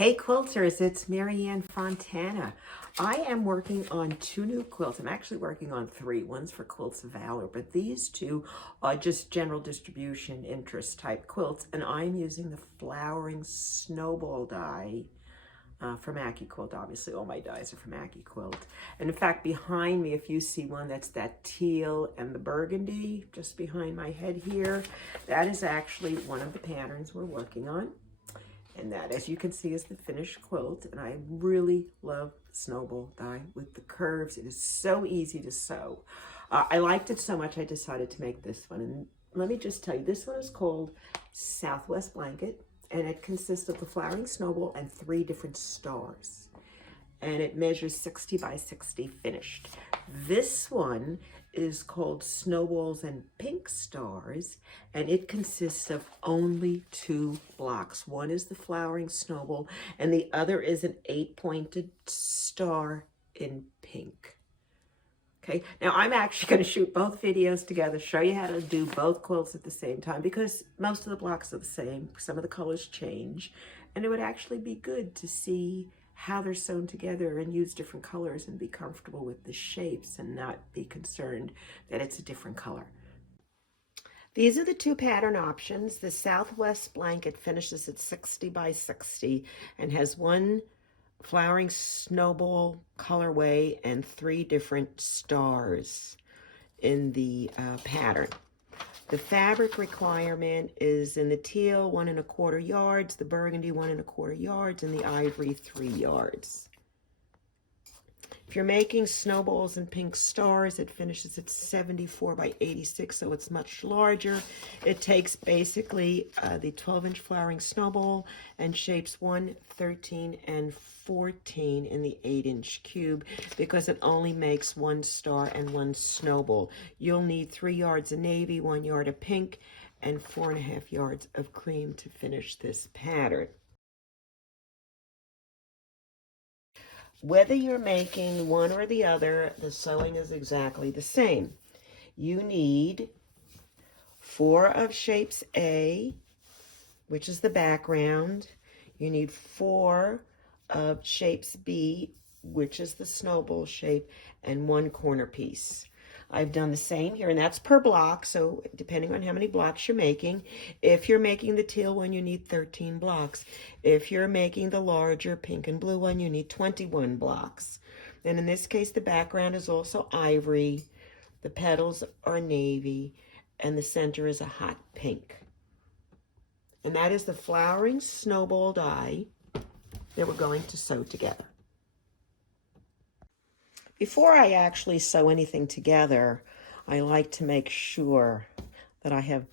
Hey quilters, it's Marianne Fontana. I am working on 2 new quilts. I'm actually working on 3. One's for Quilts of Valor, but these 2 are just general distribution interest type quilts, and I'm using the flowering Snowball die from AccuQuilt. Obviously, all my dies are from AccuQuilt. And in fact, behind me, if you see one, that's that teal and the burgundy, just behind my head here. That is actually one of the patterns we're working on. And that, as you can see, is the finished quilt. And I really love Snowball die with the curves. It is so easy to sew. I liked it so much, I decided to make this one. And let me just tell you, this one is called Southwest Blanket. And it consists of the flowering snowball and 3 different stars. And it measures 60 by 60 finished. This one is called Snowballs and Pink Stars, and it consists of only 2 blocks. One is the flowering snowball, and the other is an 8-pointed star in pink. Okay, now I'm actually going to shoot both videos together, show you how to do both quilts at the same time, because most of the blocks are the same. Some of the colors change, and it would actually be good to see how they're sewn together and use different colors and be comfortable with the shapes and not be concerned that it's a different color. These are the 2 pattern options. The Southwest Blanket finishes at 60 by 60 and has 1 flowering snowball colorway and 3 different stars in the pattern. The fabric requirement is in the teal 1 1/4 yards, the burgundy 1 1/4 yards, and the ivory 3 yards. If you're making snowballs and pink stars, it finishes at 74 by 86, so it's much larger. It takes basically the 12-inch flowering snowball and shapes 1, 13, and 14 in the 8-inch cube because it only makes 1 star and 1 snowball. You'll need 3 yards of navy, 1 yard of pink, and 4.5 yards of cream to finish this pattern. Whether you're making one or the other, the sewing is exactly the same. You need 4 of shapes A, which is the background. You need 4 of shapes B, which is the snowball shape, and 1 corner piece. I've done the same here, and that's per block, so depending on how many blocks you're making. If you're making the teal one, you need 13 blocks. If you're making the larger pink and blue one, you need 21 blocks. And in this case, the background is also ivory, the petals are navy, and the center is a hot pink. And that is the flowering snowball die that we're going to sew together. Before I actually sew anything together, I like to make sure that I have,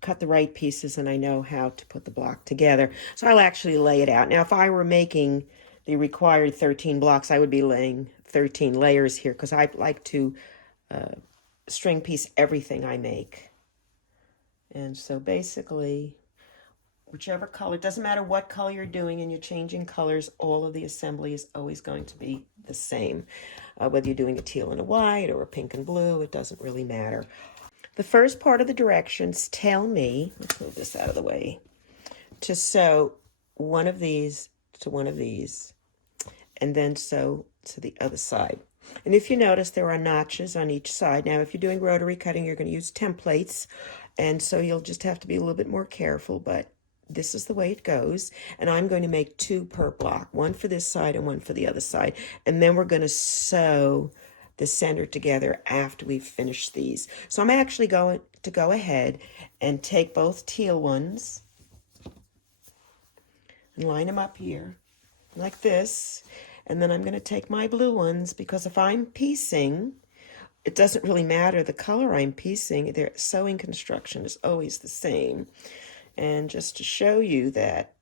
cut the right pieces and I know how to put the block together. So I'll actually lay it out. Now, if I were making the required 13 blocks, I would be laying 13 layers here because I like to string piece everything I make. And so basically, whichever color, it doesn't matter what color you're doing and you're changing colors, all of the assembly is always going to be the same. Whether you're doing a teal and a white or a pink and blue, it doesn't really matter. The first part of the directions tell me, let's move this out of the way, to sew one of these to one of these, and then sew to the other side. And if you notice, there are notches on each side. Now, if you're doing rotary cutting, you're going to use templates, and so you'll just have to be a little bit more careful, but this is the way it goes. And I'm going to make 2 per block, 1 for this side and 1 for the other side. And then we're going to sew the center together after we've finished these. So I'm actually going to go ahead and take both teal ones and line them up here like this. And then I'm going to take my blue ones, because if I'm piecing, it doesn't really matter the color I'm piecing. Their sewing construction is always the same. And just to show you that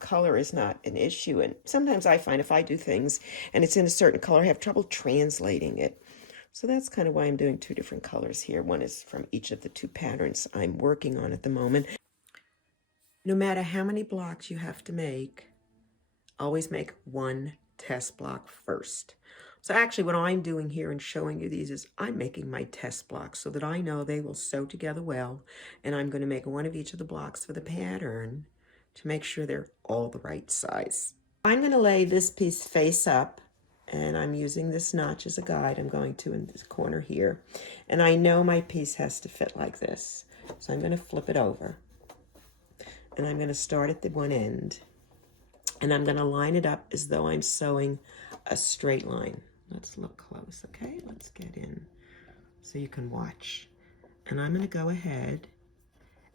color is not an issue. And sometimes I find if I do things and it's in a certain color, I have trouble translating it. So that's kind of why I'm doing 2 different colors here. One is from each of the 2 patterns I'm working on at the moment. No matter how many blocks you have to make, always make 1 test block first. So actually what I'm doing here and showing you these is I'm making my test blocks so that I know they will sew together well. And I'm going to make 1 of each of the blocks for the pattern to make sure they're all the right size. I'm going to lay this piece face up, and I'm using this notch as a guide. I'm going to in this corner here, and I know my piece has to fit like this. So I'm going to flip it over, and I'm going to start at the one end, and I'm going to line it up as though I'm sewing a straight line. Let's look close, okay? Let's get in so you can watch. And I'm going to go ahead,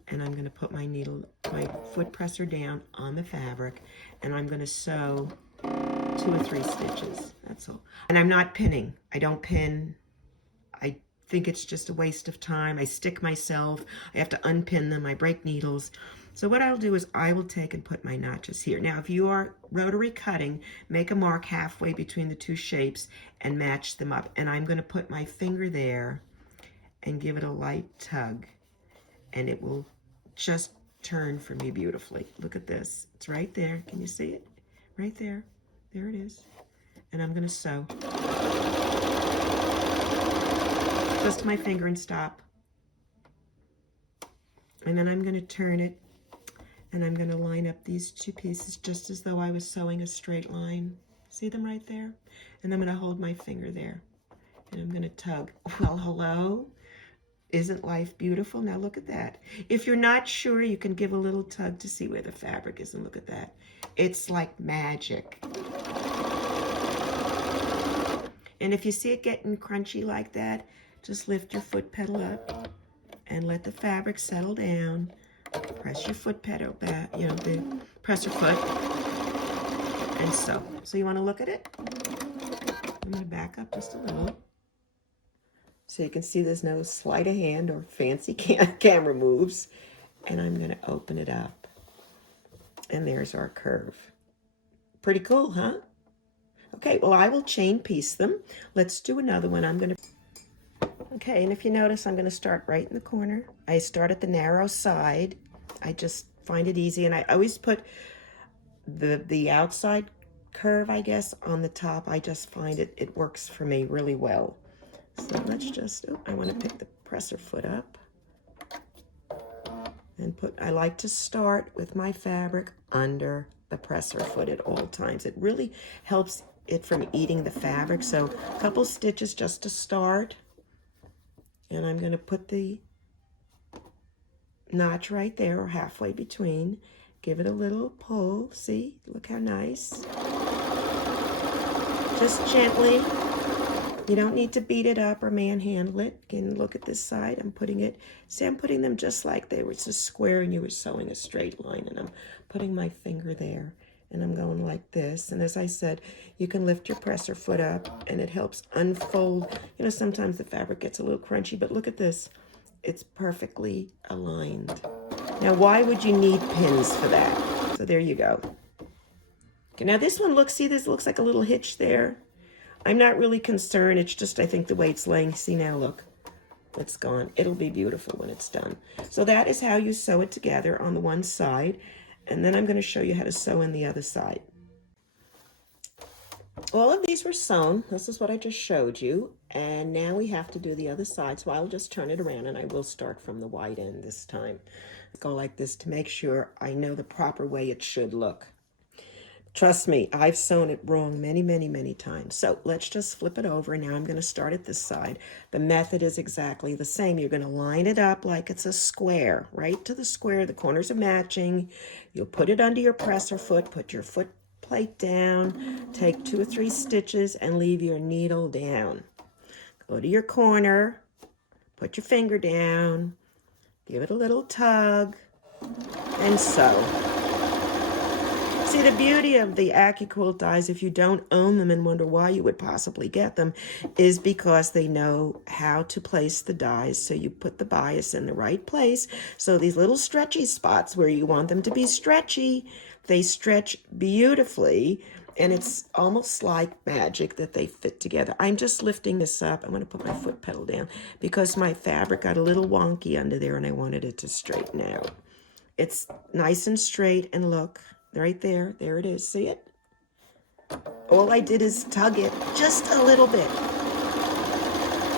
and I'm going to put my needle, my foot presser down on the fabric, and I'm going to sew 2 or 3 stitches. That's all. And I'm not pinning. I don't pin. I think it's just a waste of time. I stick myself. I have to unpin them. I break needles. So what I'll do is I will take and put my notches here. Now, if you are rotary cutting, make a mark halfway between the 2 shapes and match them up. And I'm going to put my finger there and give it a light tug, and it will just turn for me beautifully. Look at this. It's right there. Can you see it? Right there. There it is. And I'm going to sew. Just my finger and stop. And then I'm going to turn it, and I'm going to line up these 2 pieces just as though I was sewing a straight line. See them right there? And I'm going to hold my finger there, and I'm going to tug. Well, hello? Isn't life beautiful? Now look at that. If you're not sure, you can give a little tug to see where the fabric is, and look at that. It's like magic. And if you see it getting crunchy like that, just lift your foot pedal up and let the fabric settle down. Press your foot pedal back, you know, the presser foot, and sew. So you want to look at it? I'm going to back up just a little, so you can see there's no sleight of hand or fancy camera moves. And I'm going to open it up. And there's our curve. Pretty cool, huh? Okay, well, I will chain piece them. Let's do another one. I'm going to... Okay, and if you notice, I'm going to start right in the corner. I start at the narrow side. I just find it easy. And I always put the outside curve, I guess, on the top. I just find it works for me really well. So let's just, I want to pick the presser foot up and I like to start with my fabric under the presser foot at all times. It really helps it from eating the fabric. So a couple stitches just to start. And I'm going to put the notch right there, or halfway between. Give it a little pull. See, look how nice. Just gently. You don't need to beat it up or manhandle it. Again, look at this side. I'm putting it, see, I'm putting them just like they were. It's a square and you were sewing a straight line, and I'm putting my finger there, and I'm going like this. And as I said, you can lift your presser foot up, and it helps unfold. You know, sometimes the fabric gets a little crunchy, but look at this. It's perfectly aligned. Now, why would you need pins for that? So there you go. Okay, now this one, look, see, this looks like a little hitch there. I'm not really concerned. It's just, I think, the way it's laying. See, now look, it's gone. It'll be beautiful when it's done. So that is how you sew it together on the one side. And then I'm going to show you how to sew in the other side. All of these were sewn. This is what I just showed you. And now we have to do the other side. So I'll just turn it around, and I will start from the wide end this time. Go like this to make sure I know the proper way it should look. Trust me, I've sewn it wrong many, many, many times. So let's just flip it over. Now I'm going to start at this side. The method is exactly the same. You're going to line it up like it's a square, right to the square. The corners are matching. You'll put it under your presser foot, put your foot plate down, take 2 or 3 stitches, and leave your needle down. Go to your corner, put your finger down, give it a little tug, and sew. See, the beauty of the AccuQuilt dies, if you don't own them and wonder why you would possibly get them, is because they know how to place the dies. So you put the bias in the right place. So these little stretchy spots where you want them to be stretchy, they stretch beautifully. And it's almost like magic that they fit together. I'm just lifting this up. I'm going to put my foot pedal down because my fabric got a little wonky under there and I wanted it to straighten out. It's nice and straight, and look. Right there, there it is, see it? All I did is tug it just a little bit.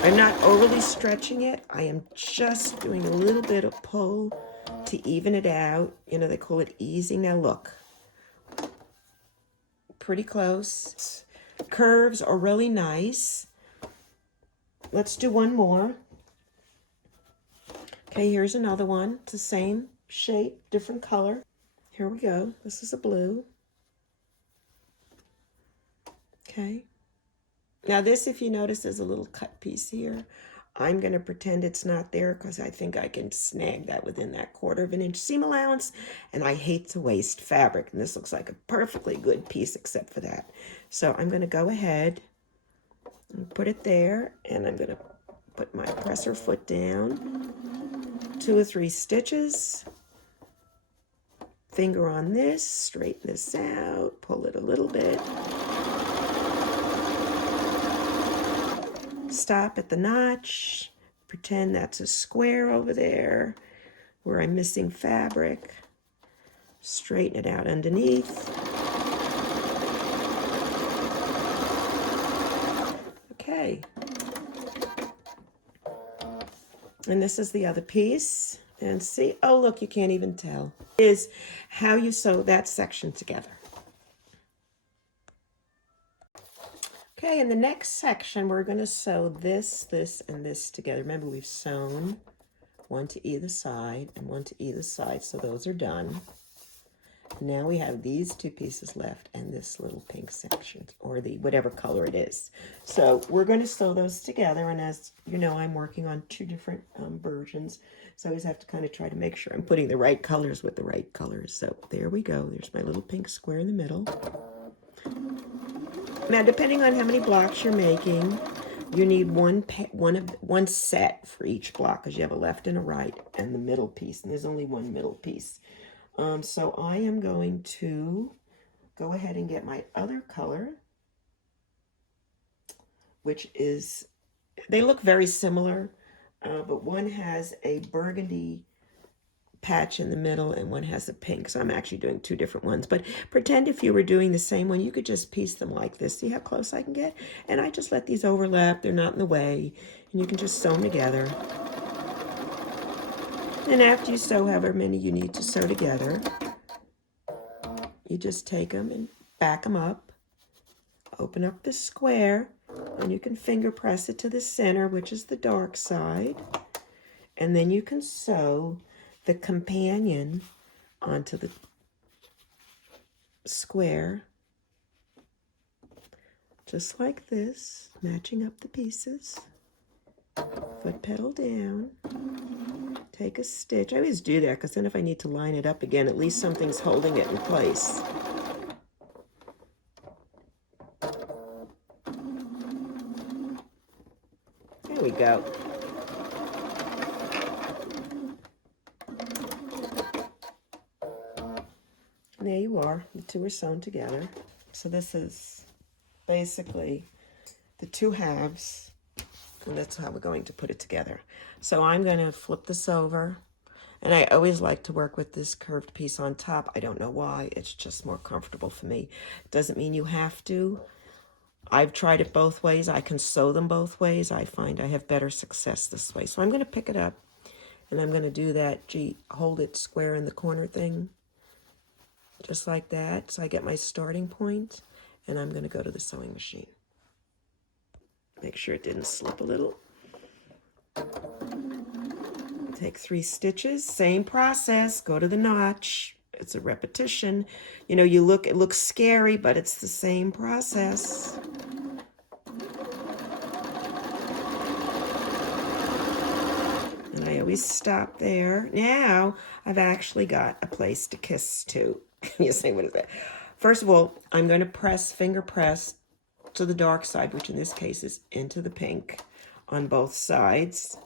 I'm not overly stretching it. I am just doing a little bit of pull to even it out. You know, they call it easing. Now look, pretty close. Curves are really nice. Let's do one more. Okay, here's another one. It's the same shape, different color. Here we go. This is a blue. Okay. Now this, if you notice, there's a little cut piece here. I'm going to pretend it's not there because I think I can snag that within that 1/4 of an inch seam allowance, and I hate to waste fabric. And this looks like a perfectly good piece except for that. So I'm going to go ahead and put it there, and I'm going to put my presser foot down, 2 or 3 stitches, finger on this, straighten this out, pull it a little bit, stop at the notch, pretend that's a square over there where I'm missing fabric, straighten it out underneath. Okay. And this is the other piece. And see, oh look, you can't even tell. Is how you sew that section together. Okay, in the next section, we're going to sew this, this, and this together. Remember, we've sewn 1 to either side and 1 to either side, so those are done. Now we have these 2 pieces left and this little pink section, or the whatever color it is. So we're going to sew those together, and as you know, I'm working on 2 different versions, so I always have to kind of try to make sure I'm putting the right colors with the right colors. So there we go. There's my little pink square in the middle. Now, depending on how many blocks you're making, you need one set for each block, because you have a left and a right and the middle piece, and there's only one middle piece. So I am going to go ahead and get my other color, which is, they look very similar, but one has a burgundy patch in the middle and one has a pink. So I'm actually doing 2 different ones, but pretend if you were doing the same one, you could just piece them like this. See how close I can get? And I just let these overlap. They're not in the way, and you can just sew them together. And after you sew however many you need to sew together, you just take them and back them up, open up the square, and you can finger press it to the center, which is the dark side. And then you can sew the companion onto the square, just like this, matching up the pieces. Foot pedal down. Take a stitch. I always do that because then if I need to line it up again, at least something's holding it in place. There we go. And there you are. The 2 are sewn together. So this is basically the 2 halves, and that's how we're going to put it together. So I'm going to flip this over, and I always like to work with this curved piece on top. I don't know why. It's just more comfortable for me. Doesn't mean you have to. I've tried it both ways. I can sew them both ways. I find I have better success this way. So I'm going to pick it up, and I'm going to do that hold it square in the corner thing, just like that. So I get my starting point, and I'm going to go to the sewing machine. Make sure it didn't slip a little. Take 3 stitches, same process, go to the notch. It's a repetition. You know, it looks scary, but it's the same process. And I always stop there. Now, I've actually got a place to kiss to. You say, what is that? First of all, I'm going to finger press to the dark side, which in this case is into the pink on both sides.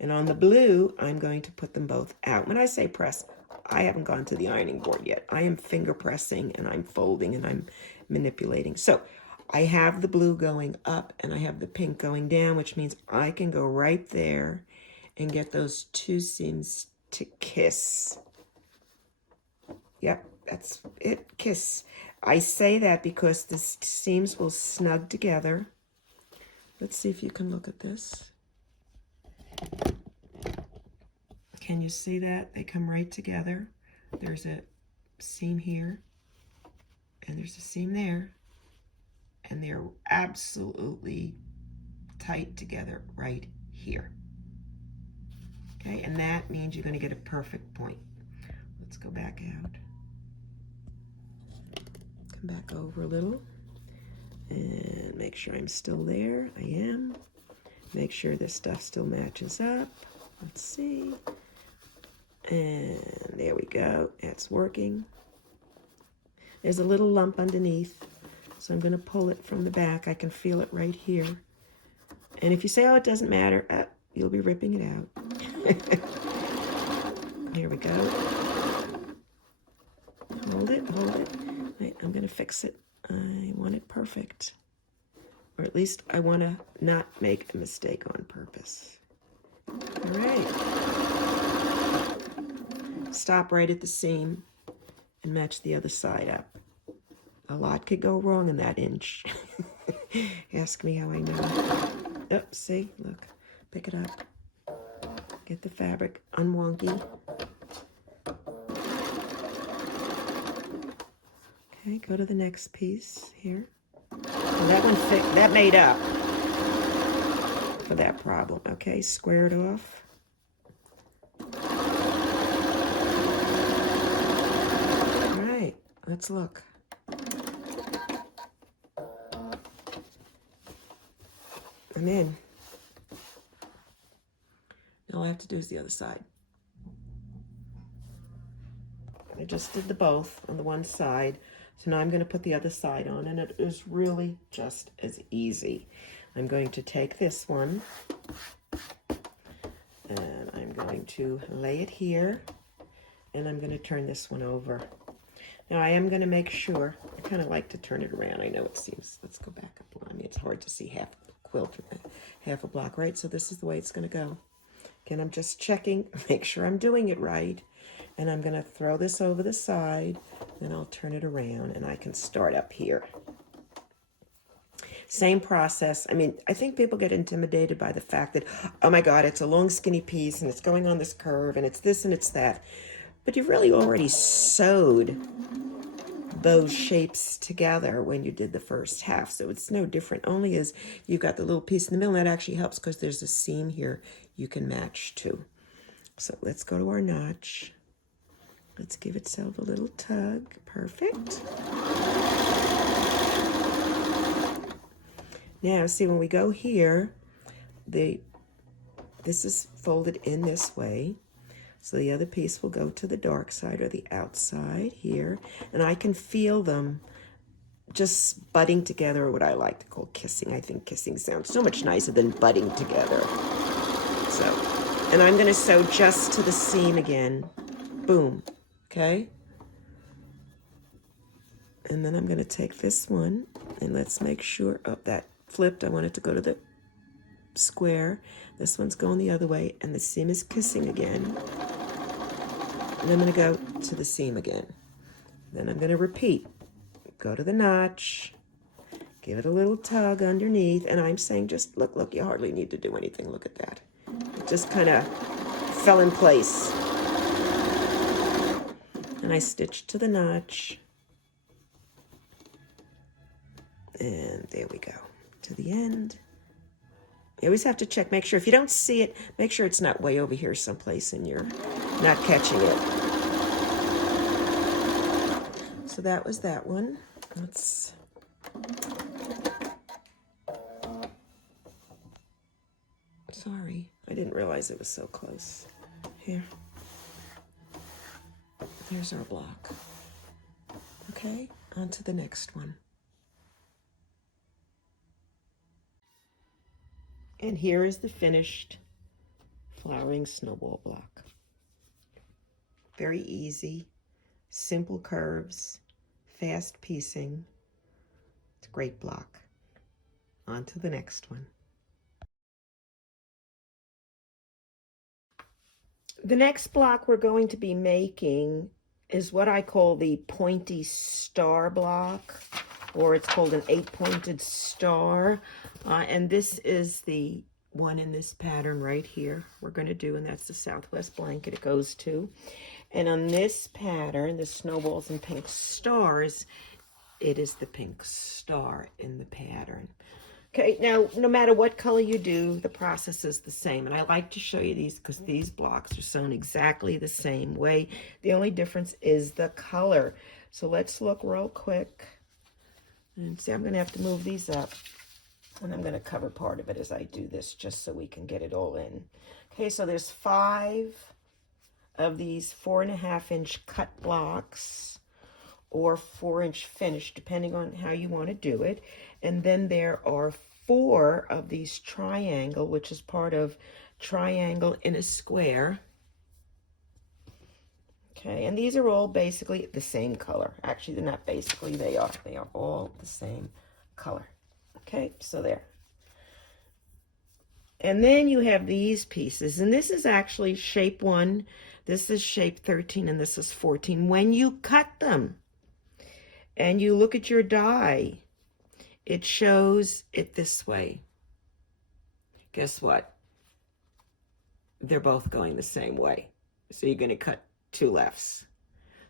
And on the blue, I'm going to put them both out. When I say press, I haven't gone to the ironing board yet. I am finger pressing, and I'm folding, and I'm manipulating. So I have the blue going up, and I have the pink going down, which means I can go right there and get those 2 seams to kiss. Yep, that's it, kiss. I say that because the seams will snug together. Let's see if you can look at this. Can you see that? They come right together. There's a seam here, and there's a seam there, and they're absolutely tight together right here. Okay, and that means you're going to get a perfect point. Let's go back out. Come back over a little and make sure I'm still there. I am. Make sure this stuff still matches up. Let's see. And there we go. That's working. There's a little lump underneath, so I'm going to pull it from the back. I can feel it right here. And if you say, oh, it doesn't matter, you'll be ripping it out. Here we go. Hold it, hold it. Wait, I'm going to fix it. I want it perfect. Or at least I want to not make a mistake on purpose. All right. Stop right at the seam and match the other side up. A lot could go wrong in that inch. Ask me how I know. Oh, see, look, pick it up. Get the fabric unwonky. Okay, go to the next piece here. And that one that made up for that problem. Okay, square it off. Let's look. I'm in. Now all I have to do is the other side. I just did the both on the one side. So now I'm going to put the other side on, and it is really just as easy. I'm going to take this one, and I'm going to lay it here, and I'm going to turn this one over. Now I am going to make sure, I kind of like to turn it around. I know it seems, let's go back up. I mean, it's hard to see half the quilt, half a block, right? So this is the way it's going to go. Again, I'm just checking, make sure I'm doing it right. And I'm going to throw this over the side, then I'll turn it around, and I can start up here. Same process. I mean, I think people get intimidated by the fact that, oh my God, it's a long skinny piece, and it's going on this curve, and it's this and it's that. But you've really already sewed those shapes together when you did the first half. So it's no different, only as you've got the little piece in the middle. And that actually helps because there's a seam here you can match to. So let's go to our notch. Let's give itself a little tug. Perfect. Now, see, when we go here, this is folded in this way. So the other piece will go to the dark side or the outside here. And I can feel them just butting together, or what I like to call kissing. I think kissing sounds so much nicer than butting together. So, and I'm going to sew just to the seam again. Boom. Okay? And then I'm going to take this one, and let's make sure, oh, that flipped. I want it to go to the square. This one's going the other way, and the seam is kissing again. And I'm going to go to the seam again. Then I'm going to repeat. Go to the notch, give it a little tug underneath, and I'm saying just, look, you hardly need to do anything. Look at that. It just kind of fell in place. And I stitched to the notch. And there we go, to the end. You always have to check, make sure, if you don't see it, make sure it's not way over here someplace and you're not catching it. So that was that one. Let's... Sorry, I didn't realize it was so close. Here. There's our block. Okay, on to the next one. And here is the finished flowering snowball block. Very easy, simple curves, fast piecing. It's a great block. On to the next one. The next block we're going to be making is what I call the pointy star block, or it's called an 8-pointed star. And this is the one in this pattern right here we're going to do, and that's the Southwest blanket it goes to. And on this pattern, the snowballs and pink stars, it is the pink star in the pattern. Okay, now no matter what color you do, the process is the same. And I like to show you these because these blocks are sewn exactly the same way. The only difference is the color. So let's look real quick. And see, I'm going to have to move these up. And I'm going to cover part of it as I do this just so we can get it all in. Okay, so there's 5 of these 4.5-inch cut blocks or 4-inch finish, depending on how you want to do it. And then there are 4 of these triangle, which is part of triangle in a square. Okay, and these are all basically the same color. Actually, they're not basically, they are. They are all the same color. Okay, so there. And then you have these pieces, and this is actually shape 1, this is shape 13, and this is 14. When you cut them and you look at your die, it shows it this way. Guess what? They're both going the same way. So you're going to cut 2 lefts.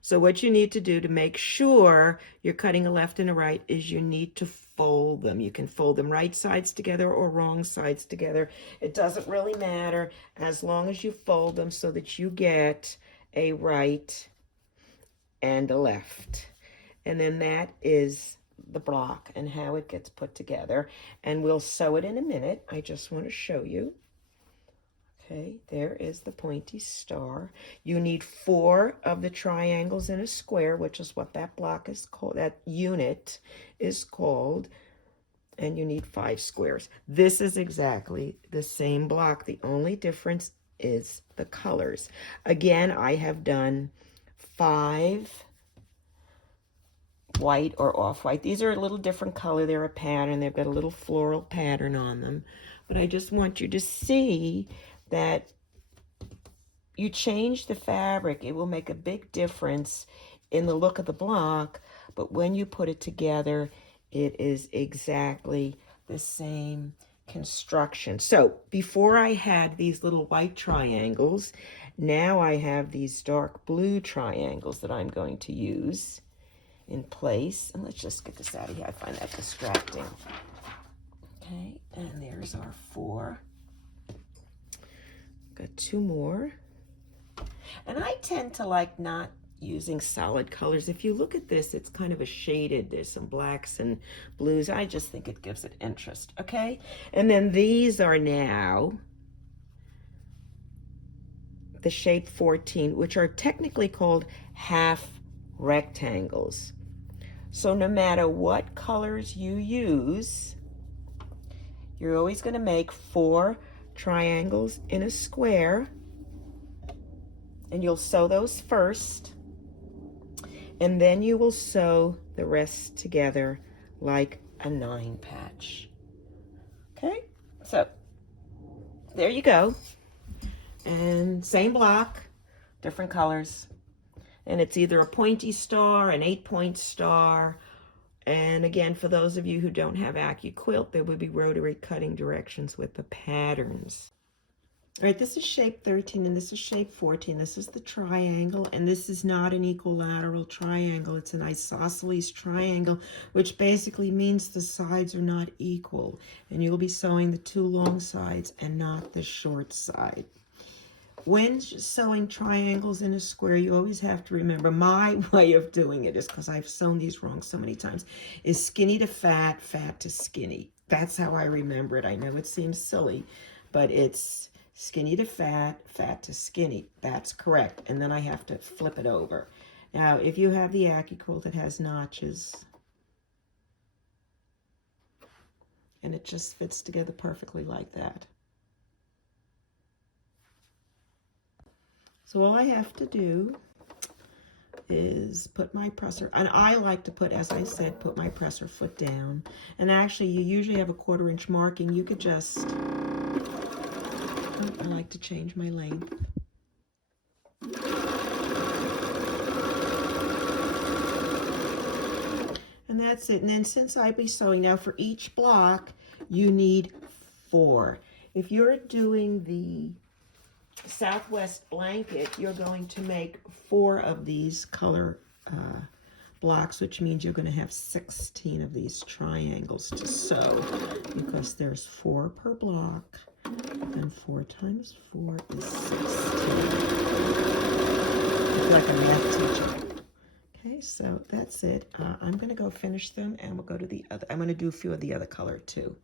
So what you need to do to make sure you're cutting a left and a right is you need to fold them. You can fold them right sides together or wrong sides together. It doesn't really matter as long as you fold them so that you get a right and a left. And then that is the block and how it gets put together. And we'll sew it in a minute. I just want to show you. Okay, there is the pointy star. You need 4 of the triangles in a square, which is what that block is called, that unit is called, and you need 5 squares. This is exactly the same block. The only difference is the colors. Again, I have done 5 white or off-white. These are a little different color. They're a pattern. They've got a little floral pattern on them. But I just want you to see that you change the fabric, it will make a big difference in the look of the block, but when you put it together, it is exactly the same construction. So before I had these little white triangles, now I have these dark blue triangles that I'm going to use in place. And let's just get this out of here. I find that distracting. Okay, and there's our 4. Got 2 more. And I tend to like not using solid colors. If you look at this, it's kind of a shaded. There's some blacks and blues. I just think it gives it interest. Okay? And then these are now the shape 14, which are technically called half rectangles. So no matter what colors you use, you're always going to make 4 triangles in a square, and you'll sew those first, and then you will sew the rest together like a 9 patch. Okay, so there you go. And same block, different colors, and it's either a pointy star, an 8-point star. And again, for those of you who don't have AccuQuilt, there would be rotary cutting directions with the patterns. All right, this is shape 13 and this is shape 14. This is the triangle, and this is not an equilateral triangle. It's an isosceles triangle, which basically means the sides are not equal. And you'll be sewing the 2 long sides and not the short side. When sewing triangles in a square, you always have to remember, my way of doing it is, because I've sewn these wrong so many times, is skinny to fat, fat to skinny. That's how I remember it. I know it seems silly, but it's skinny to fat, fat to skinny. That's correct. And then I have to flip it over. Now, if you have the AccuQuilt, it has notches. And it just fits together perfectly like that. So all I have to do is put my presser, and I like to put, as I said, put my presser foot down. And actually, you usually have a 1/4 inch marking. You could just, I like to change my length. And that's it. And then since I'll be sewing now for each block, you need 4. If you're doing the Southwest blanket, you're going to make 4 of these color blocks, which means you're going to have 16 of these triangles to sew, because there's 4 per block, and 4 times 4 is 16. I feel like a math teacher. Okay, so that's it. I'm going to go finish them, and we'll go to the other. I'm going to do a few of the other color too.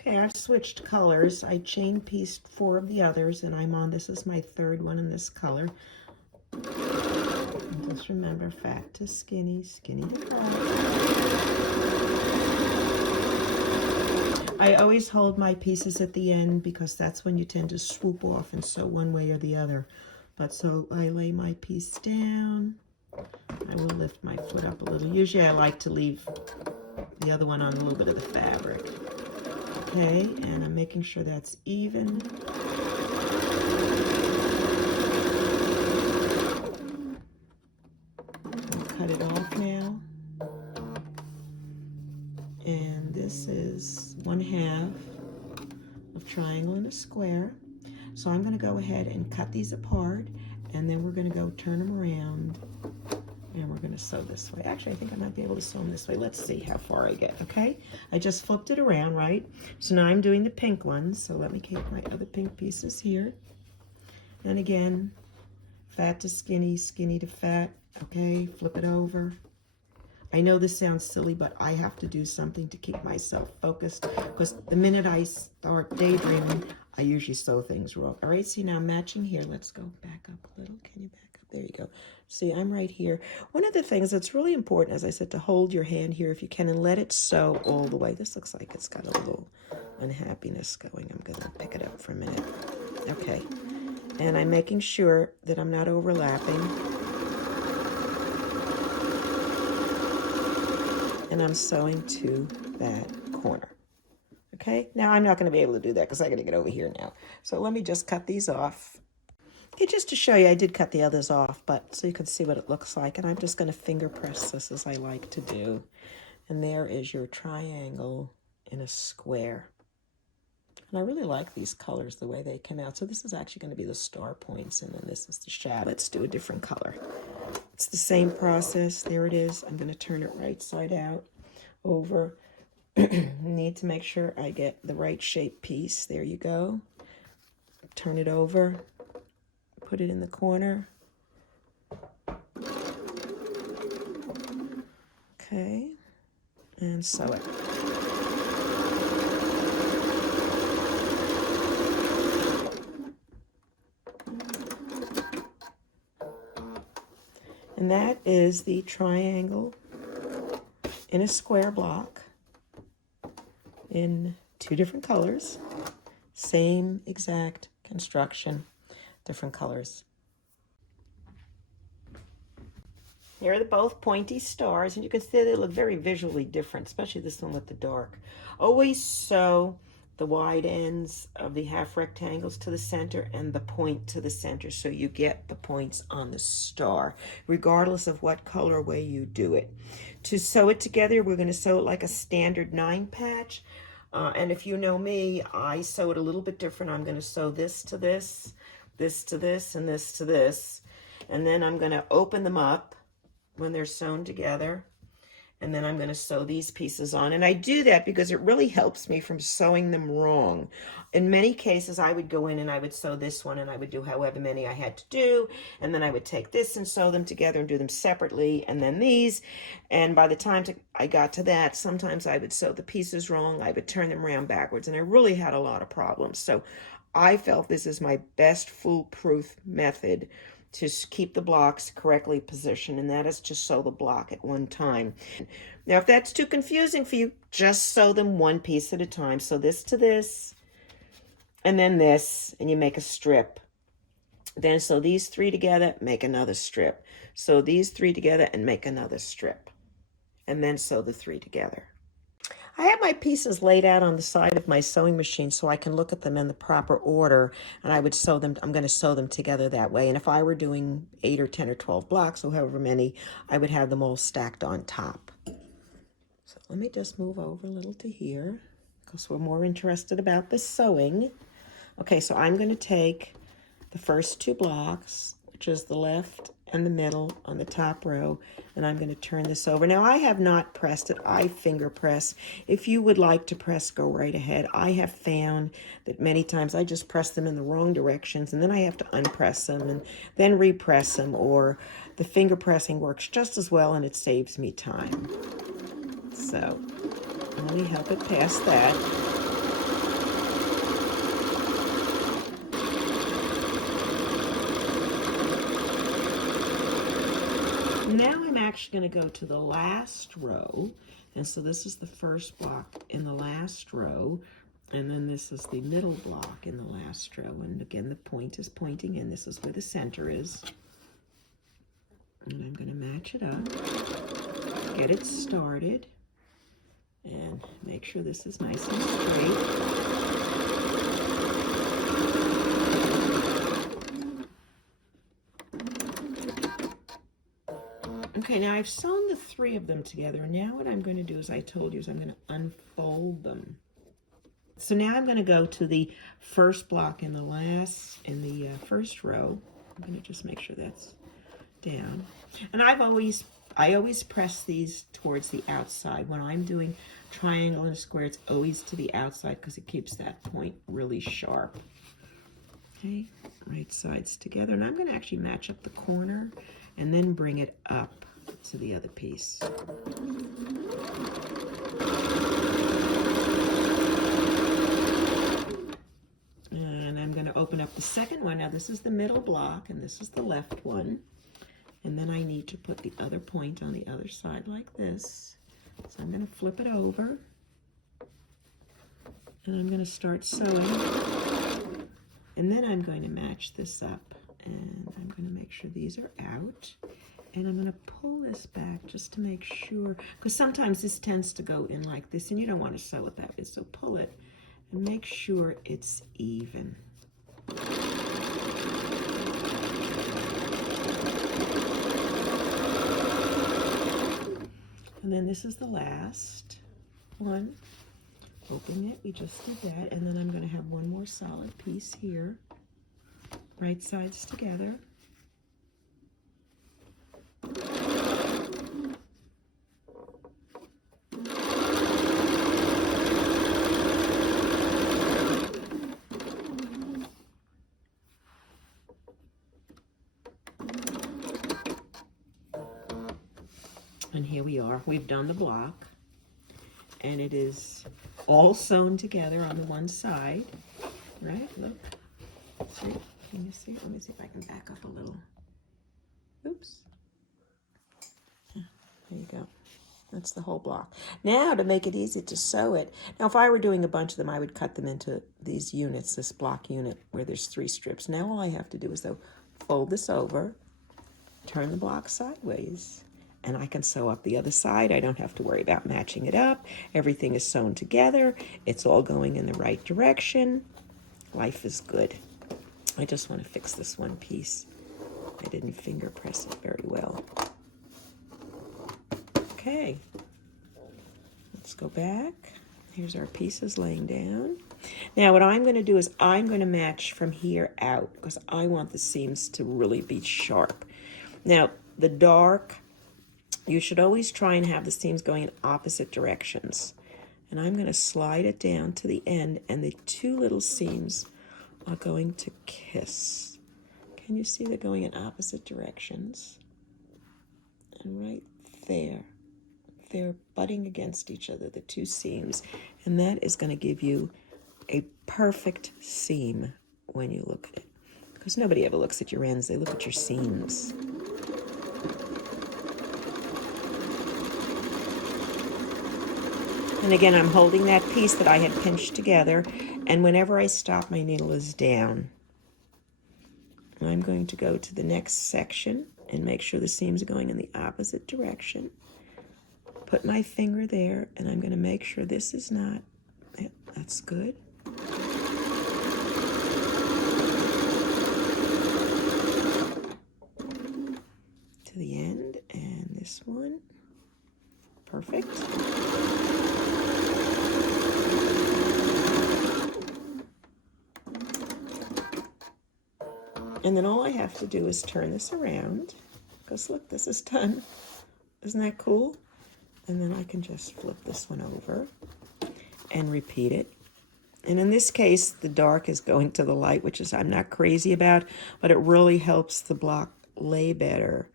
Okay, I've switched colors. I chain pieced 4 of the others, and I'm on, this is my 3rd one in this color. And just remember, fat to skinny, skinny to fat. I always hold my pieces at the end because that's when you tend to swoop off and sew one way or the other. But so I lay my piece down. I will lift my foot up a little. Usually I like to leave the other one on a little bit of the fabric. Okay, and I'm making sure that's even. I'll cut it off now. And this is 1/2 of triangle and a square. So I'm going to go ahead and cut these apart, and then we're going to go turn them around, and we're going to sew this way. Actually, I think I might be able to sew them this way. Let's see how far I get, okay? I just flipped it around, right? So now I'm doing the pink ones, so let me keep my other pink pieces here. And again, fat to skinny, skinny to fat, okay? Flip it over. I know this sounds silly, but I have to do something to keep myself focused, because the minute I start daydreaming, I usually sew things wrong. All right, see, now I'm matching here. Let's go back up a little. Can you back up? There you go. See, I'm right here. One of the things that's really important, as I said, to hold your hand here if you can and let it sew all the way. This looks like it's got a little unhappiness going. I'm going to pick it up for a minute. Okay. And I'm making sure that I'm not overlapping. And I'm sewing to that corner. Okay, now I'm not going to be able to do that because I got to get over here now. So let me just cut these off. Okay, just to show you, I did cut the others off, but so you can see what it looks like. And I'm just going to finger press this as I like to do. And there is your triangle in a square. And I really like these colors, the way they come out. So this is actually going to be the star points, and then this is the shadow. Let's do a different color. It's the same process. There it is. I'm going to turn it right side out over. Need to make sure I get the right shape piece. There you go. Turn it over. Put it in the corner. Okay. And sew it. And that is the triangle in a square block in 2 different colors. Same exact construction, different colors. Here are the both pointy stars, and you can see they look very visually different, especially this one with the dark. Always sew the wide ends of the half rectangles to the center and the point to the center, so you get the points on the star, regardless of what colorway you do it. To sew it together, we're going to sew it like a standard 9 patch. And if you know me, I sew it a little bit different. I'm going to sew this to this, this to this, and this to this. And then I'm going to open them up when they're sewn together. And then I'm going to sew these pieces on. And I do that because it really helps me from sewing them wrong. In many cases, I would go in and I would sew this one, and I would do however many I had to do. And then I would take this and sew them together and do them separately, and then these. And by the time I got to that, sometimes I would sew the pieces wrong. I would turn them around backwards, and I really had a lot of problems. So I felt this is my best foolproof method to keep the blocks correctly positioned, and that is to sew the block at one time. Now, if that's too confusing for you, just sew them one piece at a time. So this to this, and then this, and you make a strip. Then sew these 3 together, make another strip. Sew these 3 together and make another strip. And then sew the 3 together. I have my pieces laid out on the side of my sewing machine so I can look at them in the proper order, and I would sew them. I'm going to sew them together that way. And if I were doing 8 or 10 or 12 blocks, or however many, I would have them all stacked on top. So let me just move over a little to here, because we're more interested about the sewing. Okay, so I'm going to take the first two blocks, which is the left and the middle on the top row, and I'm going to turn this over. Now, I have not pressed it. I finger press. If you would like to press, go right ahead. I have found that many times I just press them in the wrong directions, and then I have to unpress them and then repress them, or the finger pressing works just as well, and it saves me time. So let me help it past that. Now I'm actually going to go to the last row, and so this is the first block in the last row, and then this is the middle block in the last row, and again the point is pointing in. This is where the center is, and I'm going to match it up, get it started, and make sure this is nice and straight. Okay, now I've sewn the three of them together. Now what I'm going to do, as I told you, is I'm going to unfold them. So now I'm going to go to the first block in the first row. I'm going to just make sure that's down. And I always press these towards the outside. When I'm doing triangle and a square, it's always to the outside because it keeps that point really sharp. Okay, right sides together. And I'm going to actually match up the corner and then bring it up to the other piece. And I'm going to open up the second one. Now this is the middle block and this is the left one. And then I need to put the other point on the other side like this. So I'm going to flip it over. And I'm going to start sewing. And then I'm going to match this up. And I'm going to make sure these are out. And I'm going to pull this back just to make sure, because sometimes this tends to go in like this, and you don't want to sew it that way. So pull it and make sure it's even. And then this is the last one. Open it, we just did that. And then I'm going to have one more solid piece here. Right sides together. And here we are. We've done the block. And it is all sewn together on the one side. Right? Look. See? Can you see? Let me see if I can back up a little. Oops. Yeah, there you go. That's the whole block. Now, to make it easy to sew it, now if I were doing a bunch of them, I would cut them into these units, this block unit where there's 3 strips. Now all I have to do is though fold this over, turn the block sideways, and I can sew up the other side. I don't have to worry about matching it up. Everything is sewn together. It's all going in the right direction. Life is good. I just want to fix this one piece. I didn't finger press it very well. Okay, let's go back. Here's our pieces laying down. Now what I'm going to do is I'm going to match from here out because I want the seams to really be sharp. Now the dark, you should always try and have the seams going in opposite directions. And I'm going to slide it down to the end, and the 2 little seams are going to kiss. Can you see they're going in opposite directions? And right there, they're butting against each other, the 2 seams. And that is going to give you a perfect seam when you look at it. Because nobody ever looks at your ends, they look at your seams. And again, I'm holding that piece that I had pinched together, and whenever I stop, my needle is down. I'm going to go to the next section and make sure the seams are going in the opposite direction. Put my finger there, and I'm going to make sure this is not, that's good. To the end, and this one, perfect. And then all I have to do is turn this around, because look, this is done. Isn't that cool? And then I can just flip this one over and repeat it. And in this case, the dark is going to the light, which is I'm not crazy about, but it really helps the block lay better.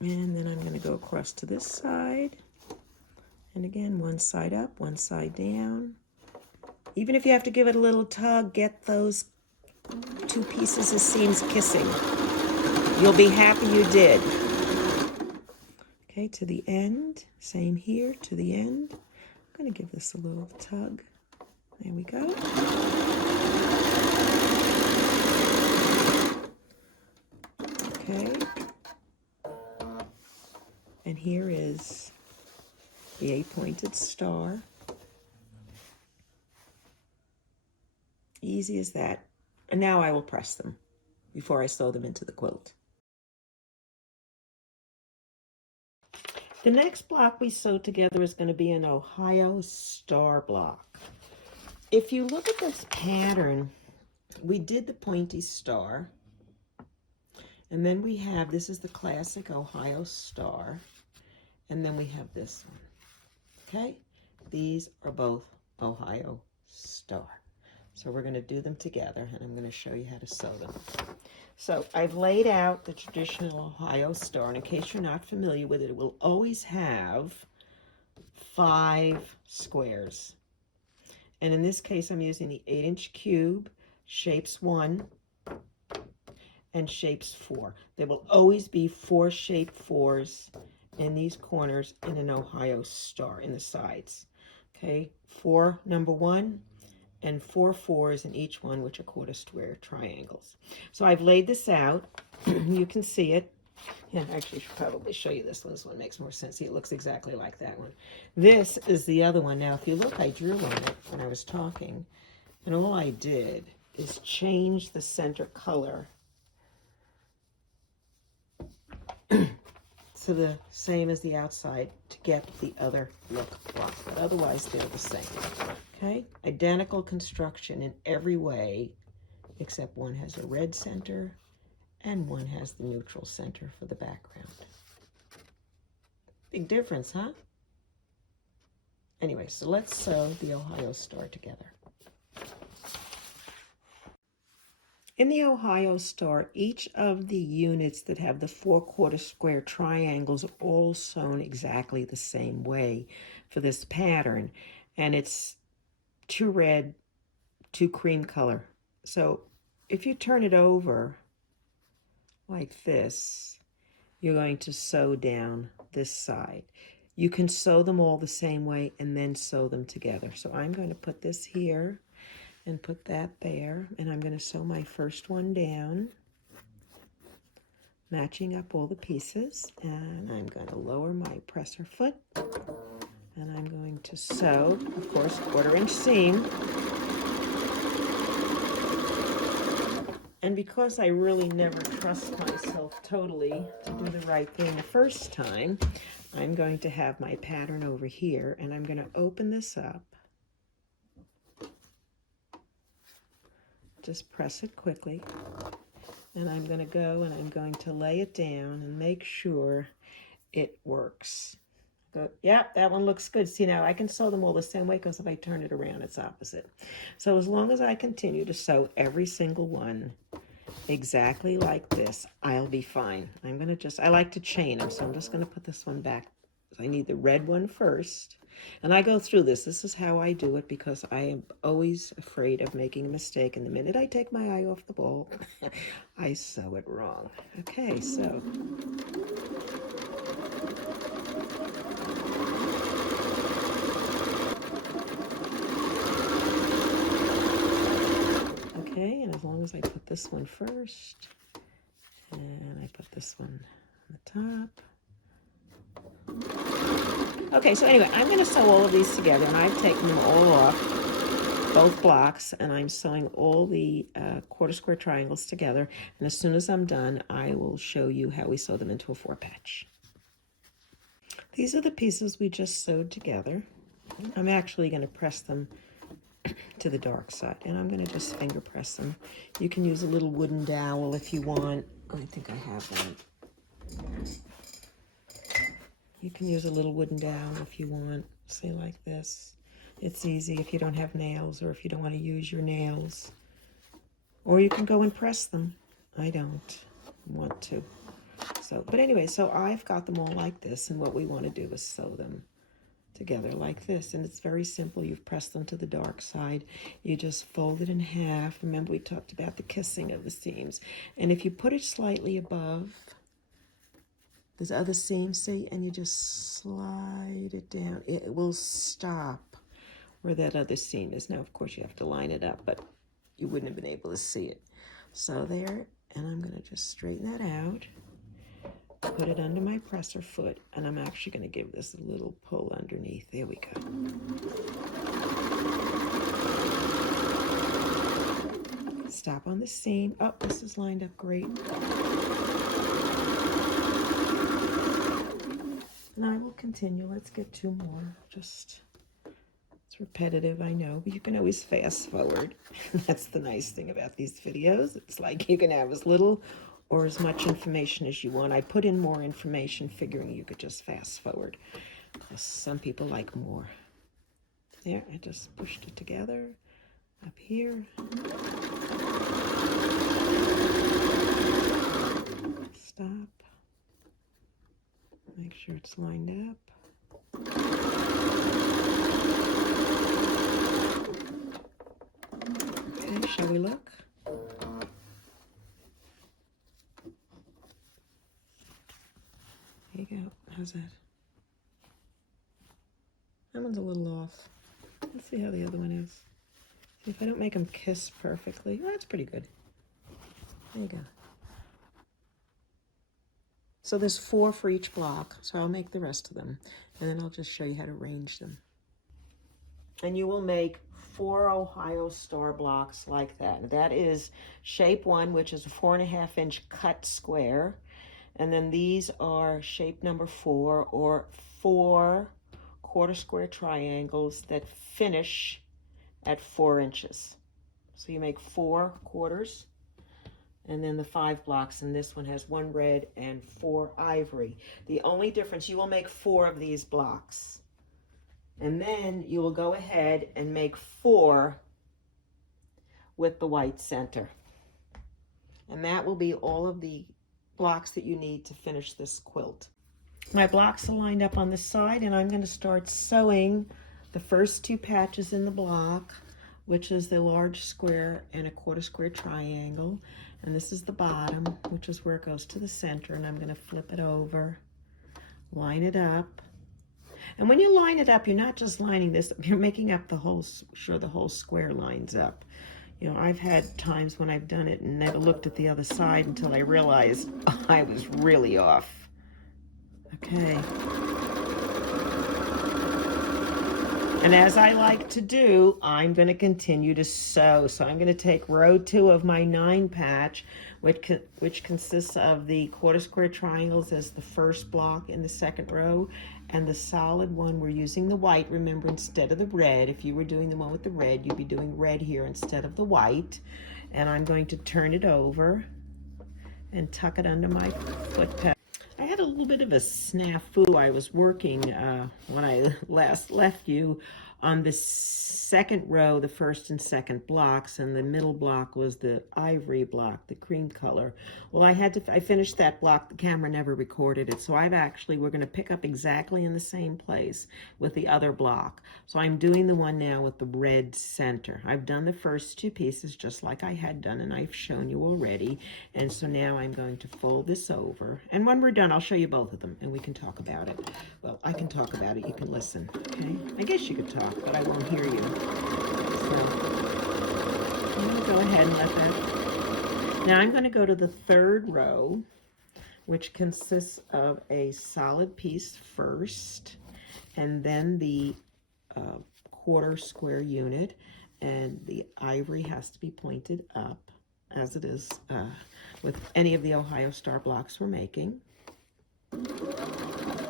And then I'm going to go across to this side. And again, one side up, one side down. Even if you have to give it a little tug, get those two pieces of seams kissing. You'll be happy you did. Okay, to the end. Same here, to the end. I'm going to give this a little tug. There we go. Okay. And here is the 8-pointed star. Easy as that. And now I will press them before I sew them into the quilt. The next block we sew together is going to be an Ohio star block. If you look at this pattern, we did the pointy star. And then we have, this is the classic Ohio star. And then we have this one. Okay? These are both Ohio star. So we're going to do them together, and I'm going to show you how to sew them. So I've laid out the traditional Ohio star, and in case you're not familiar with it, it will always have 5 squares. And in this case, I'm using the 8-inch cube, shapes 1, and shapes 4. There will always be 4 shaped 4s in these corners in an Ohio star in the sides. Okay, 4 number 1, and 4 4s in each one, which are quarter square triangles. So I've laid this out. You can see it. Yeah, actually, I should probably show you this one. This one makes more sense. See, it looks exactly like that one. This is the other one. Now, if you look, I drew on it when I was talking, and all I did is change the center color to the same as the outside to get the other look block, but otherwise they're the same. Okay, identical construction in every way, except one has a red center and one has the neutral center for the background. Big difference, huh? Anyway, so let's sew the Ohio star together. In the Ohio star, each of the units that have the 4 quarter square triangles are all sewn exactly the same way for this pattern. And it's 2 red, 2 cream color. So if you turn it over like this, you're going to sew down this side. You can sew them all the same way and then sew them together. So I'm going to put this here and put that there, and I'm going to sew my first one down, matching up all the pieces, and I'm going to lower my presser foot, and I'm going to sew, of course, 1/4-inch seam. And because I really never trust myself totally to do the right thing the first time, I'm going to have my pattern over here, and I'm going to open this up. Just press it quickly, and I'm going to go and I'm going to lay it down and make sure it works. Go, yeah, that one looks good. See, now I can sew them all the same way because if I turn it around, it's opposite. So as long as I continue to sew every single one exactly like this, I'll be fine. I'm going to just, I like to chain them, so I'm just going to put this one back. I need the red one first. And I go through this. This is how I do it because I am always afraid of making a mistake. And the minute I take my eye off the ball, I sew it wrong. Okay, so. Okay, and as long as I put this one first, and I put this one on the top. Okay, so anyway, I'm going to sew all of these together, and I've taken them all off, both blocks, and I'm sewing all the 1/4 square triangles together, and as soon as I'm done, I will show you how we sew them into a 4-patch. These are the pieces we just sewed together. I'm actually going to press them to the dark side, and I'm going to just finger press them. You can use a little wooden dowel if you want. I think I have one. You can use a little wooden dowel if you want, say like this. It's easy if you don't have nails or if you don't want to use your nails. Or you can go and press them. I don't want to. So, but anyway, so I've got them all like this, and what we want to do is sew them together like this. And it's very simple. You've pressed them to the dark side. You just fold it in half. Remember, we talked about the kissing of the seams. And if you put it slightly above this other seam, see, and you just slide it down, it will stop where that other seam is. Now, of course, you have to line it up, but you wouldn't have been able to see it. So there, and I'm going to just straighten that out, put it under my presser foot, and I'm actually going to give this a little pull underneath. There we go. Stop on the seam. Oh, this is lined up great. And I will continue. Let's get 2 more. Just, it's repetitive, I know, but you can always fast forward. That's the nice thing about these videos. It's like you can have as little or as much information as you want. I put in more information figuring you could just fast forward, because some people like more. There, I just pushed it together up here. Stop. Make sure it's lined up. Okay, shall we look? There you go. How's that? That one's a little off. Let's see how the other one is. See if I don't make them kiss perfectly. Oh, that's pretty good. There you go. So there's 4 for each block, so I'll make the rest of them, and then I'll just show you how to arrange them. And you will make 4 Ohio Star blocks like that. That is shape 1, which is a 4.5-inch cut square. And then these are shape number 4, or 4 quarter square triangles that finish at 4 inches. So you make 4 quarters, and then the 5 blocks, and this one has 1 red and 4 ivory. The only difference, you will make 4 of these blocks. And then you will go ahead and make 4 with the white center. And that will be all of the blocks that you need to finish this quilt. My blocks are lined up on the side, and I'm going to start sewing the first 2 patches in the block, which is the large square and a quarter square triangle. And this is the bottom, which is where it goes to the center. And I'm going to flip it over, line it up. And when you line it up, you're not just lining this up, you're making up the whole, sure the whole square lines up. You know, I've had times when I've done it and never looked at the other side until I realized I was really off. Okay. And as I like to do, I'm going to continue to sew. So I'm going to take row 2 of my 9 patch, which consists of the quarter square triangles as the first block in the second row, and the solid one, we're using the white, remember, instead of the red. If you were doing the one with the red, you'd be doing red here instead of the white. And I'm going to turn it over and tuck it under my foot pad. I had a little bit of a snafu. I was working when I last left you on the second row, the first and second blocks, and the middle block was the ivory block, the cream color. Well, I finished that block. The camera never recorded it, so we're going to pick up exactly in the same place with the other block. So I'm doing the one now with the red center. I've done the first 2 pieces just like I had done, and I've shown you already. And so now I'm going to fold this over, and when we're done, I'll show you both of them, and we can talk about it. Well, I can talk about it. You can listen, okay? I guess you could talk, but I won't hear you. So I'm going to go ahead and let that. Now I'm going to go to the 3rd row, which consists of a solid piece first, and then the quarter square unit, and the ivory has to be pointed up, as it is with any of the Ohio Star blocks we're making. And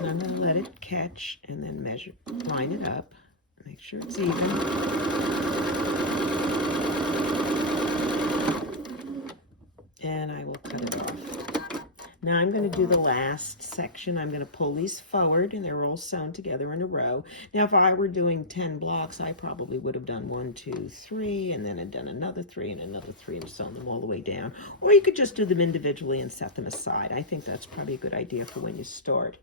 I'm going to let it catch and then line it up. Make sure it's even. And I will cut it off. Now I'm going to do the last section. I'm going to pull these forward, and they're all sewn together in a row. Now, if I were doing 10 blocks, I probably would have done 1, 2, 3, and then I'd done another 3 and another 3 and sewn them all the way down. Or you could just do them individually and set them aside. I think that's probably a good idea for when you start,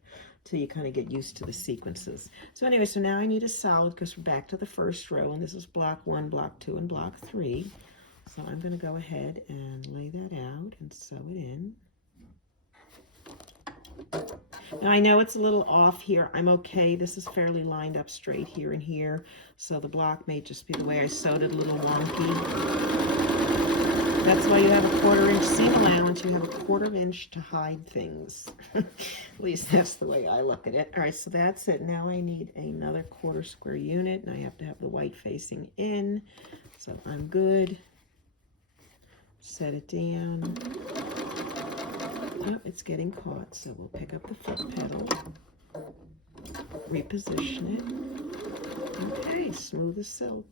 till you kind of get used to the sequences. So anyway, so now I need a solid because we're back to the first row, and this is block 1, block 2, and block 3. So I'm going to go ahead and lay that out and sew it in. Now I know it's a little off here. I'm okay. This is fairly lined up straight here and here. So the block may just be the way I sewed it, a little wonky. That's why you have a 1/4 inch seam allowance. You have a 1/4 inch to hide things. At least that's the way I look at it. All right, so that's it. Now I need another 1/4 square unit, and I have to have the white facing in. So I'm good. Set it down. Oh, it's getting caught, so we'll pick up the foot pedal, reposition it. Okay, smooth as silk.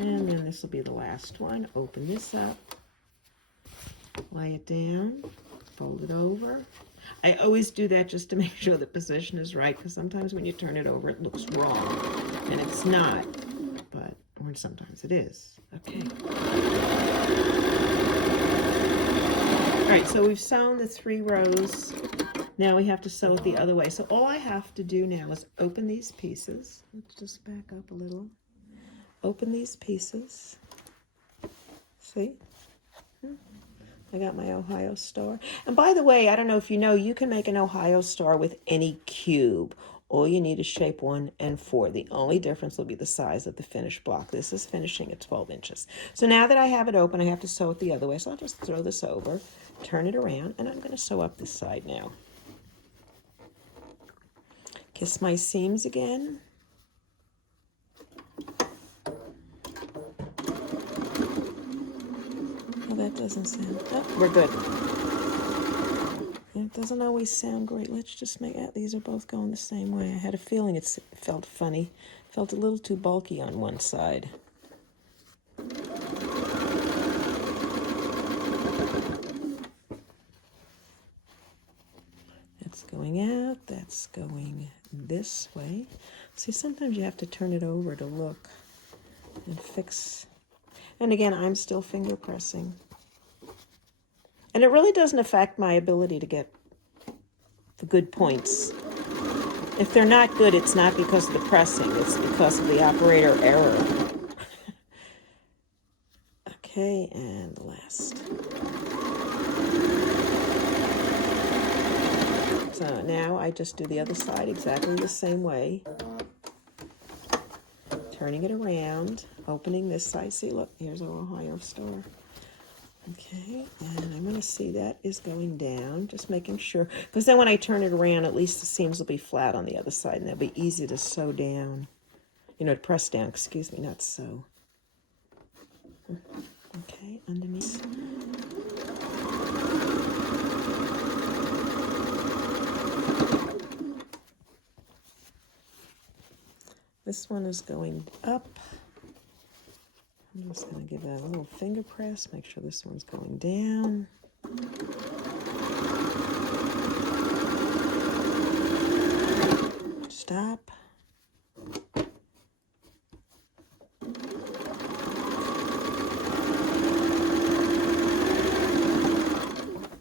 And then this will be the last one. Open this up, lay it down, fold it over. I always do that just to make sure the position is right, because sometimes when you turn it over, it looks wrong, and it's not, but or sometimes it is. Okay. All right, so we've sewn the 3 rows. Now we have to sew it the other way. So all I have to do now is open these pieces. Let's just back up a little. Open these pieces. See? I got my Ohio star. And by the way, I don't know if you know, you can make an Ohio star with any cube. All you need is shape 1 and 4. The only difference will be the size of the finished block. This is finishing at 12 inches. So now that I have it open, I have to sew it the other way. So I'll just throw this over, turn it around, and I'm going to sew up this side now. Kiss my seams again. Oh, that doesn't sound... Oh, we're good. It doesn't always sound great. Let's just make it. These are both going the same way. I had a feeling it felt funny. Felt a little too bulky on one side. That's going out. That's going this way. See, sometimes you have to turn it over to look and fix. And again, I'm still finger pressing. And it really doesn't affect my ability to get the good points. If they're not good, it's not because of the pressing, it's because of the operator error. Okay, and last. So now I just do the other side exactly the same way. Turning it around, opening this side. See, look, here's our Ohio star. Okay, and I'm going to see that is going down, just making sure. Because then when I turn it around, at least the seams will be flat on the other side, and they'll be easy to sew down. You know, to press down, excuse me, not sew. Okay, underneath. This one is going up. I'm just going to give that a little finger press, make sure this one's going down. Stop.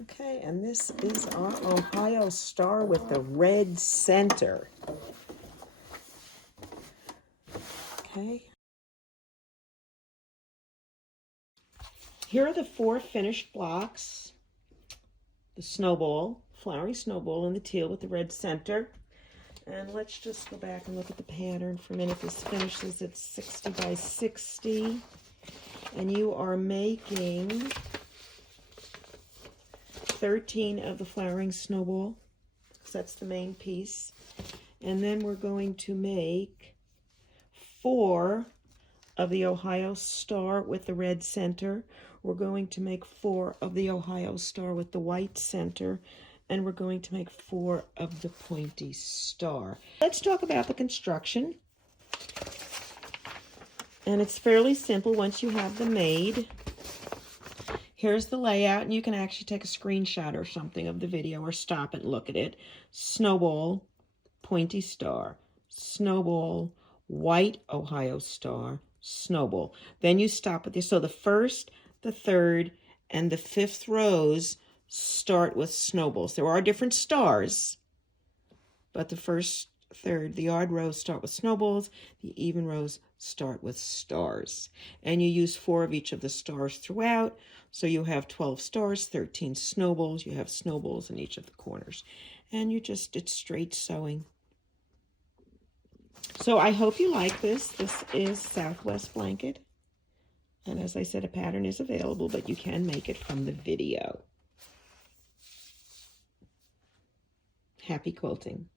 Okay, and this is our Ohio star with the red center. Okay. Here are the 4 finished blocks. The snowball, flowery snowball in the teal with the red center. And let's just go back and look at the pattern for a minute. This finishes at 60 by 60. And you are making 13 of the flowering snowball, because that's the main piece. And then we're going to make 4 of the Ohio star with the red center. We're going to make 4 of the Ohio star with the white center. and we're going to make 4 of the pointy star. Let's talk about the construction. And it's fairly simple once you have them made. Here's the layout, and you can actually take a screenshot or something of the video or stop and look at it. Snowball, pointy star, snowball, white Ohio star, snowball. Then you stop with this. So the first, the third, and the 5th rows start with snowballs. There are different stars, but the first, third, the odd rows start with snowballs. The even rows start with stars. And you use 4 of each of the stars throughout. So you have 12 stars, 13 snowballs. You have snowballs in each of the corners. And it's straight sewing. So I hope you like this. This is Southwest Blanket. And as I said, a pattern is available, but you can make it from the video. Happy quilting.